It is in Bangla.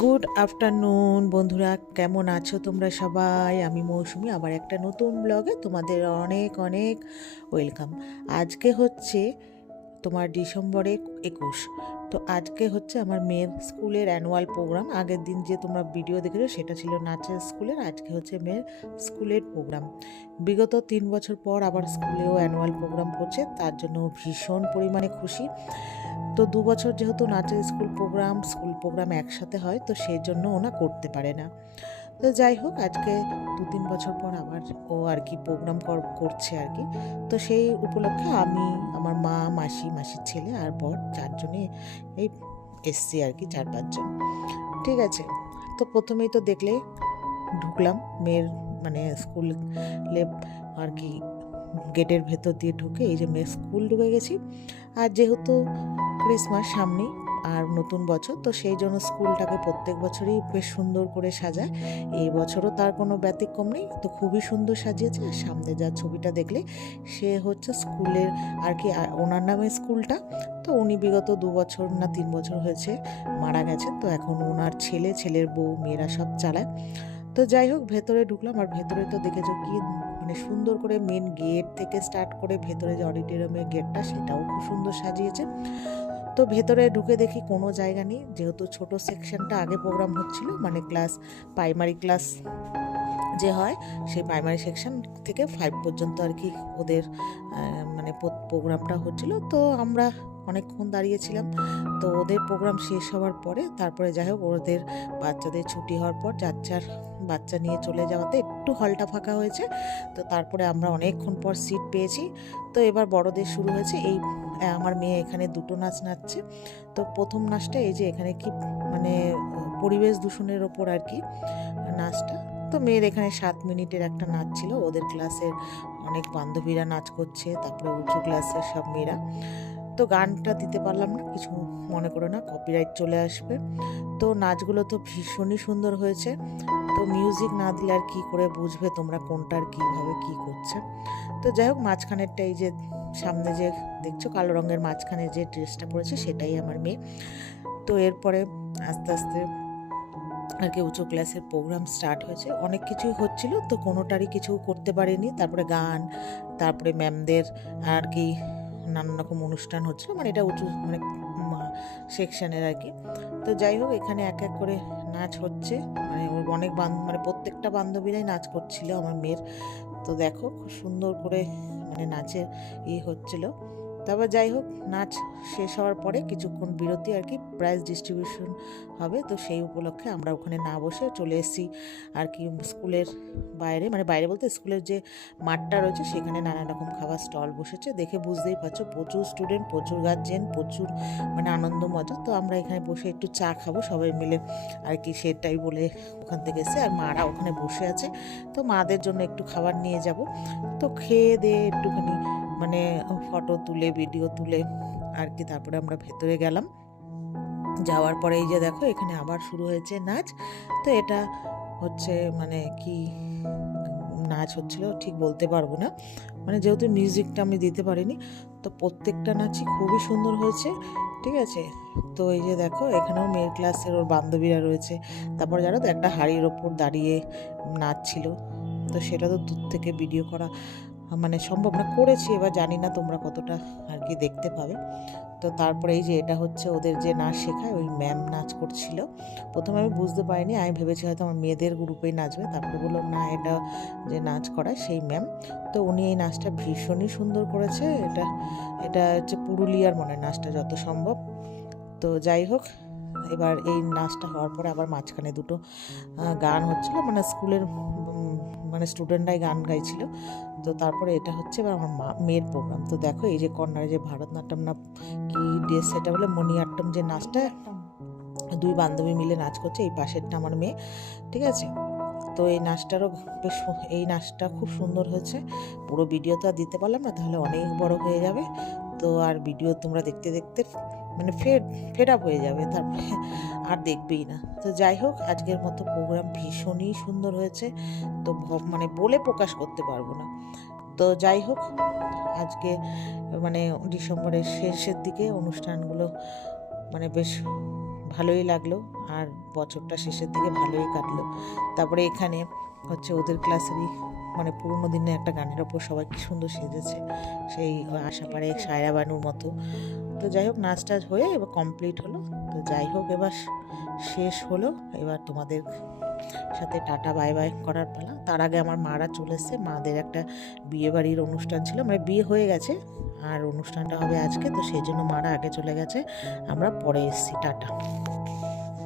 গুড আফটারনুন বন্ধুরা, কেমন আছো তোমরা সবাই? আমি মৌসুমি, আবার একটা নতুন ব্লগে তোমাদের অনেক অনেক ওয়েলকাম। আজকে হচ্ছে তোমার ডিসেম্বরে 21। তো আজকে হচ্ছে আমার মেয়ের স্কুলের অ্যানুয়াল প্রোগ্রাম। আগের দিন যে তোমরা ভিডিও দেখেছো সেটা ছিল নাচের স্কুলের, আজকে হচ্ছে মেয়ের স্কুলের প্রোগ্রাম। বিগত 3 বছর পর আবার স্কুলেও অ্যানুয়াল প্রোগ্রাম করছে, তার জন্য ভীষণ পরিমাণে খুশি। তো 2 বছর যেহেতু নাচের স্কুল প্রোগ্রাম একসাথে হয়, তো সেই জন্য ওনা করতে পারে না। তো যাই হোক, আজকে 2-3 বছর পর আবার ও আর কি প্রোগ্রাম করছে আর কি। তো সেই উপলক্ষে আমি, আমার মা, মাসির ছেলে আর বর, চারজনে এই এসছি আর কি, 4-5 জন। ঠিক আছে। তো প্রথমেই তো দেখলে ঢুকলাম মেয়ের মানে স্কুলে আর কি, গেটের ভেতর দিয়ে ঢুকে এই যে মেয়ের স্কুল ঢুকে গেছি। আর যেহেতু ক্রিসমাস সামনেই আর নতুন বছর, তো সেই জন্য স্কুলটাকে প্রত্যেক বছরই বেশ সুন্দর করে সাজায়। এই বছরও তার কোনো ব্যতিক্রম নেই, তো খুবই সুন্দর সাজিয়েছে। আর সামনে যা ছবিটা দেখলে, সে হচ্ছে স্কুলের আর কি, ওনার নামে স্কুলটা। তো উনি বিগত 2 বছর না 3 বছর হয়েছে মারা গেছেন, তো এখন ওনার ছেলের বউ, মেয়েরা সব চালায়। তো যাই হোক, ভেতরে ঢুকলাম। আর ভেতরে তো দেখেছো কি মানে সুন্দর করে মেন গেট থেকে স্টার্ট করে ভেতরে যে অডিটোরিয়ামের গেটটা, সেটাও খুব সুন্দর সাজিয়েছে। তো ভেতরে ঢুকে দেখি কোনো জায়গা নেই, যেহেতু ছোট সেকশনটা আগে প্রোগ্রাম হচ্ছিল, মানে প্রাইমারি ক্লাস যে হয়, সেই প্রাইমারি সেকশন থেকে 5 পর্যন্ত আর কি ওদের মানে প্রোগ্রামটা হচ্ছিল। তো আমরা অনেকক্ষণ দাঁড়িয়েছিলাম। তো ওদের প্রোগ্রাম শেষ হওয়ার পরে তারপরে যাই হোক, ওদের বাচ্চাদের ছুটি হওয়ার পর যার বাচ্চা নিয়ে চলে যাওয়াতে একটু হলটা ফাঁকা হয়েছে। তো তারপরে আমরা অনেকক্ষণ পর সিট পেয়েছি। তো এবার বড়দের শুরু হয়েছে। এই আমার মেয়ে এখানে দুটো নাচ নাচছে। তো প্রথম নাচটা এই যে এখানে কি মানে পরিবেশ দূষণের ওপর আর কি নাচটা। তো মেয়ের এখানে 7 মিনিটের একটা নাচ ছিল। ওদের ক্লাসের অনেক বান্ধবীরা নাচ করছে, তারপরে উঁচু ক্লাসের সব মেয়েরা। তো গানটা দিতে পারলাম না, কিছু মনে করো না, কপিরাইট চলে আসবে। তো নাচগুলো তো ভীষণই সুন্দর হয়েছে। তো মিউজিক না দিলে আর কি করে বুঝবে তোমরা কোনটার কীভাবে কী করছে। তো যাই হোক, মাঝখানেরটা এই যে সামনে যে দেখছো কালো রঙের মাঝখানে যে ড্রেসটা পরেছে, সেটাই আমার মেয়ে। তো এরপরে আস্তে আস্তে আর কি উঁচু ক্লাসের প্রোগ্রাম স্টার্ট হয়েছে। অনেক কিছুই হচ্ছিল, তো কোনোটারই কিছু করতে পারিনি। তারপরে গান, তারপরে ম্যামদের আর কি নানান রকম অনুষ্ঠান হচ্ছিল, মানে এটা উঁচু মানে সেকশনের আর কি। তো যাই হোক, এখানে এক এক করে নাচ হচ্ছে, মানে ওর অনেক মানে প্রত্যেকটা বান্ধবীরাই নাচ করছিল আমার মেয়ের। তো দেখো খুব সুন্দর করে মানে নাচের হচ্ছিল। তারপর যাই হোক, নাচ শেষ হওয়ার পরে কিছুক্ষণ বিরতি আর কি, প্রাইজ ডিস্ট্রিবিউশন হবে। তো সেই উপলক্ষে আমরা ওখানে না বসে চলে এসেছি আর কি স্কুলের বাইরে, মানে বাইরে বলতে স্কুলের যে মাঠটা রয়েছে, সেখানে নানা রকম খাবার স্টল বসেছে। দেখে বুঝতেই পারছো প্রচুর স্টুডেন্ট, প্রচুর গার্জেন, প্রচুর মানে আনন্দ মজা। তো আমরা এখানে বসে একটু চা খাবো সবাই মিলে আর কি, সেটাই বলে ওখান থেকে এসে, আর মারা ওখানে বসে আছে। তো মাদের জন্য একটু খাবার নিয়ে যাব। তো খেয়ে দিয়ে একটুখানি মানে ফটো তুলে, ভিডিও তুলে আর কি, তারপরে আমরা ভেতরে গেলাম। যাওয়ার পরে এই যে দেখো এখানে আবার শুরু হয়েছে নাচ। তো এটা হচ্ছে মানে কি নাচ হচ্ছিল ঠিক বলতে পারবো না, মানে যেহেতু মিউজিকটা আমি দিতে পারিনি। তো প্রত্যেকটা নাচই খুবই সুন্দর হয়েছে। ঠিক আছে। তো এই যে দেখো এখানেও মেয়ের ক্লাসের ওর বান্ধবীরা রয়েছে। তারপর জানো তো একটা হাড়ির ওপর দাঁড়িয়ে নাচছিল। তো সেটা তো দূর থেকে ভিডিও করা মানে সম্ভব না, করেছি, এবার জানি না তোমরা কতটা আর কি দেখতে পাবে। তো তারপরে এই যে এটা হচ্ছে ওদের যে নাচ শেখায়, ওই ম্যাম নাচ করছিল। প্রথমে আমি বুঝতে পারিনি, আমি ভেবেছি হয়তো আমার মেয়েদের গ্রুপেই নাচবে। তারপরে বললো না, এটা যে নাচ করায় সেই ম্যাম। তো উনি এই নাচটা ভীষণই সুন্দর করেছে। এটা এটা হচ্ছে পুরুলিয়ার মনে নাচটা যত সম্ভব। তো যাই হোক, এবার এই নাচটা হওয়ার পরে আবার মাঝখানে দুটো গান হচ্ছিল, মানে স্কুলের মানে স্টুডেন্টরাই গান গাইছিল। তো তারপরে এটা হচ্ছে এবার আমার মেয়ের প্রোগ্রাম। তো দেখো এই যে কর্নারে যে ভারতনাট্যম না কি ড্রেস, সেটা বলে মণিয়াট্টম, যে নাচটা দুই বান্ধবী মিলে নাচ করছে। এই পাশেরটা আমার মেয়ে। ঠিক আছে। তো এই নাচটারও বেশ, এই নাচটা খুব সুন্দর হয়েছে। পুরো ভিডিও তো আর দিতে পারলাম না, তাহলে অনেক বড় হয়ে যাবে। তো আর ভিডিও তোমরা দেখতে দেখতে মানে ফেড আপ হয়ে যাবে, তারপরে আর দেখবেই না। তো যাই হোক, আজকের মতো প্রোগ্রাম ভীষণই সুন্দর হয়েছে। তো মানে বলে প্রকাশ করতে পারবো না। তো যাই হোক, আজকে মানে ডিসেম্বরের শেষের দিকে অনুষ্ঠানগুলো মানে বেশ ভালোই লাগলো, আর বছরটা শেষের দিকে ভালোই কাটলো। তারপরে এখানে হচ্ছে ওদের ক্লাসেরই মানে পুরোনো দিনের একটা গানের ওপর সবাই কি সুন্দর সেজেছে, সেই আশাপাড়ে সায়রা বানুর মতো। তো যাই হোক, নাচ টাচ হয়ে এবার কমপ্লিট হলো। তো যাই হোক, এবার শেষ হলো। এবার তোমাদের সাথে টাটা বাই বাই করার পালা। তার আগে আমার মারা চলে এসছে, মাদের একটা বিয়ে বাড়ির অনুষ্ঠান ছিল, মানে বিয়ে হয়ে গেছে আর অনুষ্ঠানটা হবে আজকে, তো সেই জন্য মারা আগে চলে গেছে, আমরা পরে এসেছি। টাটা।